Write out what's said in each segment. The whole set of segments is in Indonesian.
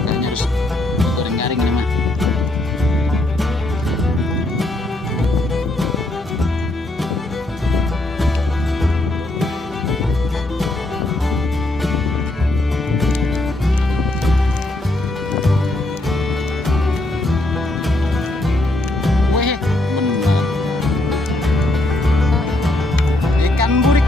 Kayaknya harus digoreng garing ini mah. Weh, bener. Ikan burik.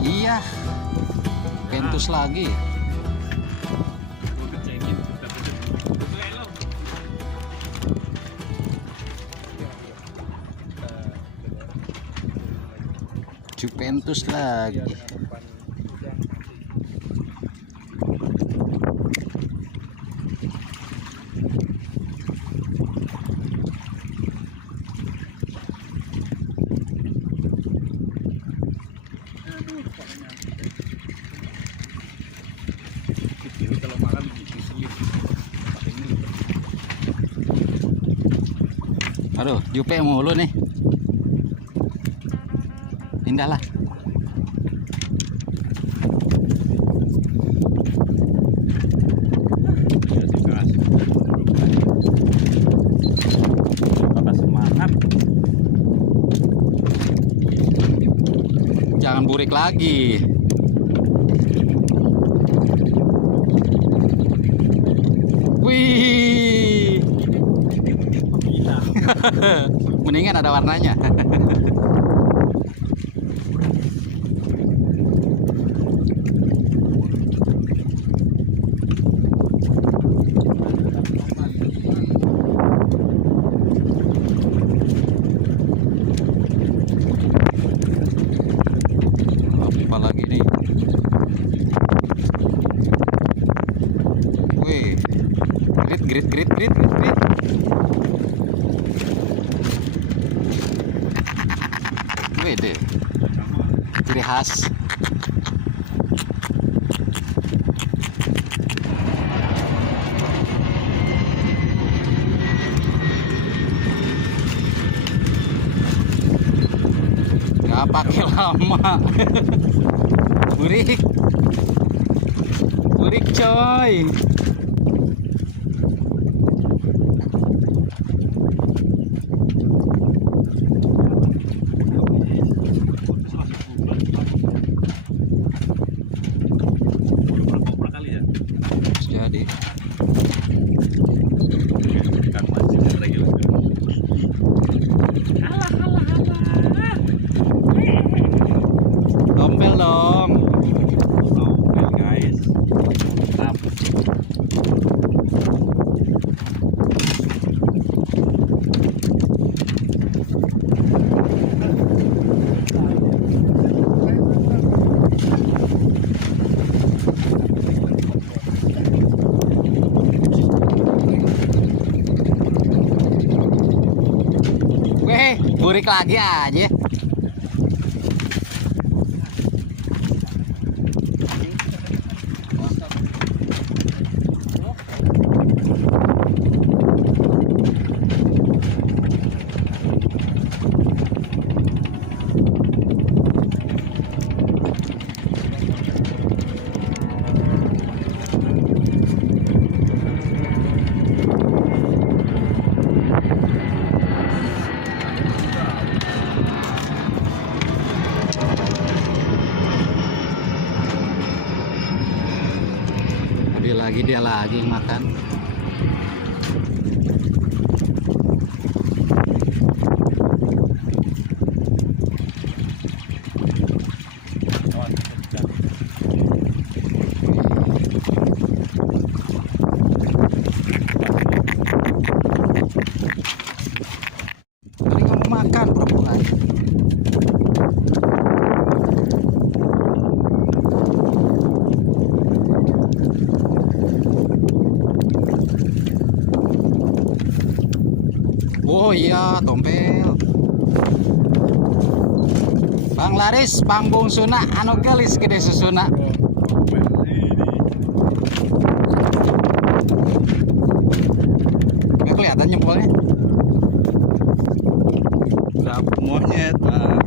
Iya, pentus lagi. Juventus lagi. Kalau makan diselip pakai ini. Aduh, Jupe mulu nih. Pindahlah. Kata semangat. Jangan burik lagi. Wih. Gila. Mendingan ada warnanya. Apa lagi nih? Wih. Grit. Wih deh. Ciri khas. Gak pakai lama. Burik coy. Kali ya. Jadi Ikan mancing lagi. tompel dong. Oke guys. Mantap. Weh, burik lagi aja. Dia lagi yang makan. Tadi kamu makan perempuan. Oh iya, tompel. Bang Laris, pambung suna, anu gelis gede susuna. Nggak kelihatan jempolnya. Dapet monyet, Bang.